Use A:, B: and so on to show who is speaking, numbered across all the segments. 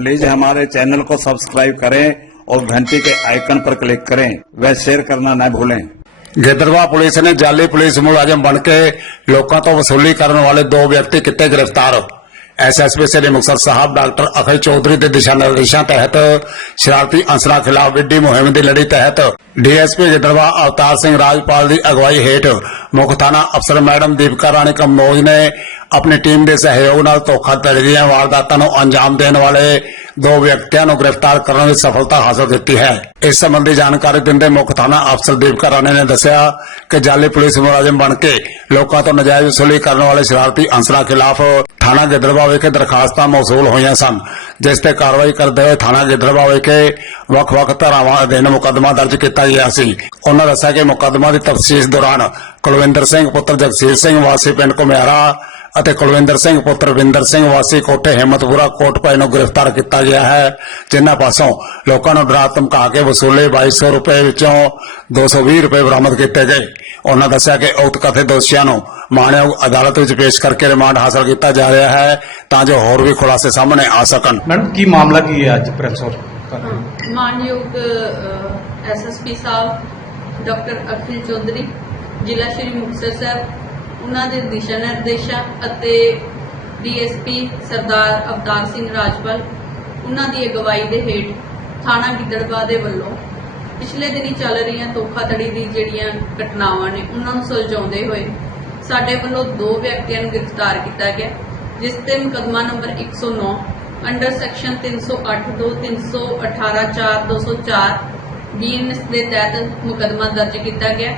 A: Please हमारे channel को subscribe करें और घंटी के आइकन पर क्लिक करें व शेयर करना न भूलें
B: ਗਿੱਦੜਵਾ ਪੁਲਿਸ ਨੇ ਜਾਲੀ ਪੁਲਿਸ ਮੁਲਾਜ਼ਮ ਬਣ ਕੇ ਲੋਕਾਂ ਤੋਂ ਵਸੂਲੀ ਕਰਨ ਵਾਲੇ ਦੋ ਵਿਅਕਤੀ ਕੀਤੇ ਗ੍ਰਿਫਤਾਰ ਐਸਐਸਪੀ ਸ੍ਰੀ ਮੁਕਤਸਰ ਸਾਹਿਬ ਡਾਕਟਰ ਅਖਿਲ ਚੌਧਰੀ ਦੇ ਦਿਸ਼ਾ ਨਿਰਦੇਸ਼ਾਂ ਤਹਿਤ ਸ਼ਰਾਰਤੀ ਅੰਸਰਾਂ ਖਿਲਾਫ ਵਿੱਢੀ ਮੁਹਿੰਮ ਦੀ ਲੜੀ ਤਹਿਤ ਡੀਐਸਪੀ ਗਿੱਦੜਵਾ ਅਵਤਾਰ ਸਿੰਘ ਰਾਜਪਾਲ ਦੀ ਅਗਵਾਈ ਹੇਠ ਮੁੱਖ ਥਾਣਾ ਅਫਸਰ ਮੈਡਮ ਦੀਪਕਾ ਰਾਣੀ ਕੰਬੋਜ ਨੇ ਆਪਣੀ ਟੀਮ ਦੇ ਸਹਿਯੋਗ ਨਾਲ ਧੋਖਾਧੜੀ ਦੀਆਂ ਵਾਰਦਾਤਾਂ ਨੂੰ ਅੰਜਾਮ ਦੇਣ ਵਾਲੇ ਦੋ ਵਿਅਕਤੀਆਂ ਨੂੰ ਗ੍ਰਿਫਤਾਰ ਕਰਨ ਵਿੱਚ ਸਫਲਤਾ ਹਾਸਲ ਕੀਤੀ ਹੈ। ਇਸ ਸੰਬੰਧੀ ਜਾਣਕਾਰੀ ਦਿੰਦੇ ਮੁੱਖ ਥਾਣਾ ਅਫਸਰ ਦੀਪਕਾ ਰਾਣੀ ਨੇ ਦੱਸਿਆ ਕਿ ਜਾਲੀ ਪੁਲਿਸ ਮੁਲਾਜ਼ਮ ਬਣ ਕੇ ਲੋਕਾਂ ਤੋਂ ਨਜਾਇਜ਼ ਵਸੂਲੀ ਕਰਨ ਵਾਲੇ ਸ਼ਰਾਰਤੀ ਅੰਸਰਾਂ ਖਿਲਾਫ ਥਾਣਾ ਗਿੱਦੜਬਾਹਾ ਵਿਖੇ ਦਰਖਾਸਤਾਂ ਮੌਸੂਲ ਹੋਈਆਂ ਸਨ, ਜਿਸ ਤੇ ਕਾਰਵਾਈ ਕਰਦੇ ਹੋਏ ਥਾਣਾ ਗਿੱਦੜਬਾਹਾ ਵਿਖੇ ਵੱਖ-ਵੱਖ ਧਾਰਾਵਾਂ ਅਧੀਨ ਮੁਕੱਦਮਾ ਦਰਜ ਕੀਤਾ ਗਿਆ ਸੀ। ਉਹਨਾਂ ਦੱਸਿਆ ਕਿ ਮੁਕੱਦਮਾ ਦੀ ਤਫਸੀਲ ਦੌਰਾਨ ਕੁਲਵਿੰਦਰ ਸਿੰਘ ਪੁੱਤਰ ਜਗਸੀਰ ਸਿੰਘ ਵਾਸੀ ਪਿੰਡ ਕੁਮਿਆਰਾ ਅਤੇ ਕੁਲਵਿੰਦਰ ਸਿੰਘ ਪੁੱਤਰ ਵਿੰਦਰ ਸਿੰਘ ਵਾਸੀ ਕੋਠੇ ਹਿੰਮਤਪੁਰਾ ਕੋਟਪਾਈ ਨੂੰ ਗ੍ਰਿਫਤਾਰ ਕੀਤਾ ਗਿਆ ਹੈ, ਜਿਨ੍ਹਾਂ ਪਾਸੋਂ ਲੋਕਾਂ ਨੂੰ ਡਰਾ ਧਮਕਾ ਕੇ ਵਸੂਲੇ 2200 ਰੁਪਏ ਵਿੱਚੋਂ 220 ਰੁਪਏ ਬਰਾਮਦ ਕੀਤੇ ਗਏ। ਉਹਨਾਂ ਦੱਸਿਆ ਕਿ ਉਕਤ ਕਥੇ ਦੋਸ਼ੀਆਂ ਨੂੰ ਮਾਣਯੋਗ ਅਦਾਲਤ ਵਿੱਚ ਪੇਸ਼ ਕਰਕੇ ਰਿਮਾਂਡ ਹਾਸਲ ਕੀਤਾ ਜਾ ਰਿਹਾ ਹੈ ਤਾਂ ਜੋ ਹੋਰ ਵੀ ਖੁਲਾਸੇ ਸਾਹਮਣੇ ਆ ਸਕਣ।
C: ਮੈਡਮ, ਕੀ ਮਾਮਲਾ ਕੀ ਹੈ ਅੱਜ ਪ੍ਰੈਸ ਆਊਟ ਕਰ ਰਹੇ ਹੋ
D: ਮਾਨਯੋਗ ਐਸਐਸਪੀ ਸਾਹਿਬ, ਡਾਕਟਰ ਅਖਿਲ ਚੌਧਰੀ, ਜ਼ਿਲ੍ਹਾ ਸ਼੍ਰੀ ਮੁਕਤਸਰ ਸਾਹਿਬ ਉਹਨਾਂ ਦੇ ਦਿਸ਼ਾ ਨਿਰਦੇਸ਼ਾਂ ਅਤੇ ਡੀਐਸਪੀ ਸਰਦਾਰ ਅਵਤਾਰ ਸਿੰਘ ਰਾਜਪਾਲ, ਉਹਨਾਂ ਦੀ ਅਗਵਾਈ ਦੇ ਹੇਠ ਥਾਣਾ ਗਿੱਦੜਬਾਹ ਦੇ ਵੱਲੋਂ ਪਿਛਲੇ ਦਿਨੀ ਚੱਲ ਰਹੀਆਂ ਧੋਖਾਧੜੀ ਦੀ ਜਿਹੜੀਆਂ ਘਟਨਾਵਾਂ ਨੇ, ਉਹਨਾਂ ਨੂੰ ਸੁਲਝਾਉਂਦੇ ਹੋਏ ਸਾਡੇ ਵੱਲੋਂ ਦੋ ਵਿਅਕਤੀਆਂ ਨੂੰ ਗ੍ਰਿਫਤਾਰ ਕੀਤਾ ਗਿਆ, ਜਿਸ ਤੇ ਮੁਕੱਦਮਾ ਨੰਬਰ 109 ਅੰਡਰ ਸੈਕਸ਼ਨ 308 2 318 4 204 ਬੀਐਨਐਸ ਦੇ ਤਹਿਤ ਮੁਕਦਮਾ ਦਰਜ ਕੀਤਾ ਗਿਆ,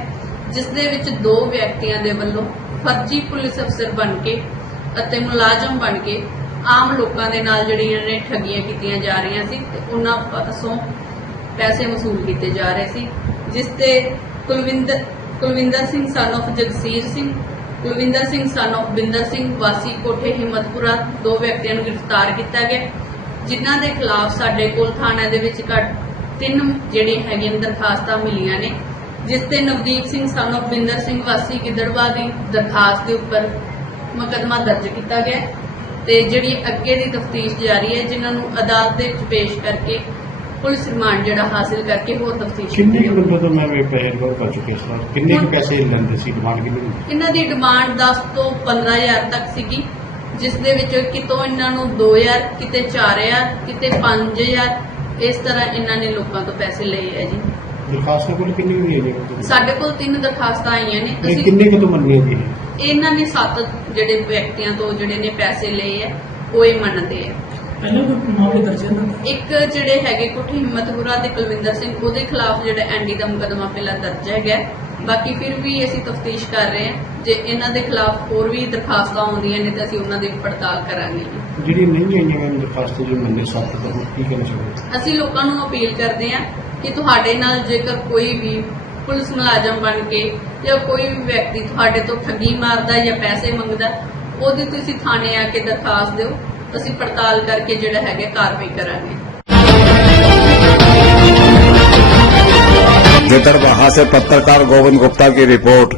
D: ਜਿਸ ਦੇ ਵਿੱਚ ਦੋ ਵਿਅਕਤੀਆਂ ਦੇ ਵੱਲੋਂ ਫਰਜ਼ੀ ਪੁਲਿਸ ਅਫਸਰ ਬਣ ਕੇ ਅਤੇ ਮੁਲਾਜ਼ਮ ਬਣ ਕੇ ਆਮ ਲੋਕਾਂ ਦੇ ਨਾਲ ਜਿਹੜੀਆਂ ਨੇ ਠੱਗੀਆਂ ਕੀਤੀਆਂ ਜਾ ਰਹੀਆਂ ਸੀ ਤੇ ਉਹਨਾਂ ਪਾਸੋਂ ਪੈਸੇ ਵਸੂਲ ਕੀਤੇ ਜਾ ਰਹੇ ਸੀ, ਜਿਸ ਤੇ Kulwinder Kulwinder Singh son of Jagsir Singh Kulwinder Singh son of Binder Singh ਵਾਸੀ ਕੋਠੇ ਹਿੰਮਤਪੁਰਾ, ਦੋ ਵਿਅਕਤੀਆਂ ਨੂੰ ਗ੍ਰਿਫਤਾਰ ਕੀਤਾ ਗਿਆ। ਜਿਨ੍ਹਾਂ ਦੇ ਖਿਲਾਫ ਸਾਡੇ ਕੋਲ ਥਾਣੇ ਦੇ ਵਿੱਚ ਘੱਟ ਤਿੰਨ ਜਿਹੜੀਆਂ ਹੈਗੀਆਂ ਦਰਖਾਸਤਾਂ ਮਿਲੀਆਂ ਨੇ, ਜਿਸ ਤੇ ਨਵਦੀਪ ਸਿੰਘ son of ਬਿੰਦਰ ਸਿੰਘ ਵਾਸੀ ਗਿੱਦੜਵਾ ਦੀ ਦਰਖਾਸਤ ਦੇ ਉੱਪਰ ਮੁਕਦਮਾ ਦਰਜ ਕੀਤਾ ਗਿਆ ਤੇ ਜਿਹੜੀ ਅੱਗੇ ਦੀ ਤਫਤੀਸ਼ ਜਾਰੀ ਹੈ, ਜਿਨ੍ਹਾਂ ਨੂੰ ਅਦਾਲਤ ਦੇ ਵਿੱਚ ਪੇਸ਼ ਕਰਕੇ ਪੁਲਿਸ ਰਿਮਾਂਡ ਜਿਹੜਾ ਹਾਸਿਲ ਕਰਕੇ ਹੋਰ ਤਫਤੀਸ਼
C: ਕਿੰਨੇ ਕੁ ਬੰਦੇ ਤੋਂ ਮੈਂ ਪੈਸੇ ਰਿਕਵਰ ਕਰ ਚੁੱਕੇ ਇਸ ਵਾਰ ਕਿੰਨੇ ਕੁ ਪੈਸੇ ਲੈਂਦੇ ਸੀ ਡਿਮਾਂਡ ਕਿੰਨੀ?
D: ਇਹਨਾਂ ਦੀ ਡਿਮਾਂਡ 10 ਤੋਂ 15000 ਤੱਕ ਸੀਗੀ ਜਿਸ ਦੇ ਵਿੱਚ ਕਿਤੋਂ ਇਹਨਾਂ ਨੂੰ 2000 ਕਿਤੇ 4000 ਕਿਤੇ 5000 ਇਸ ਤਰ੍ਹਾਂ ਇਹਨਾਂ ਨੇ ਲੋਕਾਂ ਤੋਂ ਪੈਸੇ ਲਏ ਹੈ ਜੀ।
C: ਦਰਖਾਸਤਾਂ ਕੋਲ ਕਿੰਨੀ ਹੋਈ ਹੈ ਜੀ
D: ਸਾਡੇ ਕੋਲ ਤਿੰਨ ਦਰਖਾਸਤਾਂ ਆਈਆਂ ਨੇ
C: ਇਹ
D: ਅਸੀਂ
C: ਕਿੰਨੇ ਕੁ ਤੋਂ ਮੰਨੀ ਹੈ ਜੀ ਇਹ?
D: ਇਹਨਾਂ ਨੇ ਸੱਤ ਜਿਹੜੇ ਵਿਅਕਤੀਆਂ ਤੋਂ ਜਿਹੜੇ ਨੇ ਪੈਸੇ ਲਏ ਹੈ ਉਹ ਇਹ ਮੰਨਦੇ ਆ।
E: ਪਹਿਲਾਂ ਕੋਈ ਮਾਮਲੇ ਦਰਜ ਹਨ
D: ਇੱਕ ਜਿਹੜੇ ਹੈਗੇ ਕੋਠੀ ਹਿੰਮਤਪੁਰਾ ਦੇ ਕੁਲਵਿੰਦਰ ਸਿੰਘ ਉਹਦੇ ਖਿਲਾਫ ਜਿਹੜਾ ਐਂਡੀ ਦਾ ਮੁਕੱਦਮਾ ਪਹਿਲਾਂ ਦਰਜ ਹੈਗਾ। ਬਾਕੀ ਫਿਰ ਵੀ ਅਸੀਂ ਤਫਤੀਸ਼ ਕਰ ਰਹੇ ਹਾਂ। ਜੇ ਇਹਨਾਂ ਦੇ ਖਿਲਾਫ ਹੋਰ ਵੀ ਦਰਖਾਸਤਾਂ ਆਉਂਦੀਆਂ ਨੇ ਤਾਂ ਅਸੀਂ ਉਹਨਾਂ ਦੀ ਪੜਤਾਲ ਕਰਾਂਗੇ
C: ਜਿਹੜੀ ਨਹੀਂ ਆਈਆਂ ਮੈਂ ਦਰਖਾਸਤਾਂ ਜੋ ਮੰਨੇ ਸੱਤ ਤੋਂ ਕੀ ਕਹਿਣਾ ਚਾਹੁੰਦੇ
D: ਅਸੀਂ ਲੋਕਾਂ ਨੂੰ ਅਪੀਲ ਕਰਦੇ ਹਾਂ ਕਿ ਤੁਹਾਡੇ ਨਾਲ ਜੇਕਰ ਕੋਈ ਵੀ ਪੁਲਿਸ ਮੁਲਾਜ਼ਮ ਬਣ ਕੇ ਜਾਂ ਕੋਈ ਵੀ ਵਿਅਕਤੀ ਤੁਹਾਡੇ ਤੋਂ ਠੱਗੀ ਮਾਰਦਾ ਜਾਂ ਪੈਸੇ ਮੰਗਦਾ ਉਹਦੀ ਤੁਸੀਂ ਥਾਣੇ ਆ ਕੇ ਦਰਖਾਸਤ ਦਿਓ। ਅਸੀਂ ਪੜਤਾਲ ਕਰਕੇ ਜਿਹੜਾ ਹੈਗਾ ਕਾਰਵਾਈ ਕਰਾਂਗੇ
A: गिदरबाहा से पत्रकार गोविंद गुप्ता की रिपोर्ट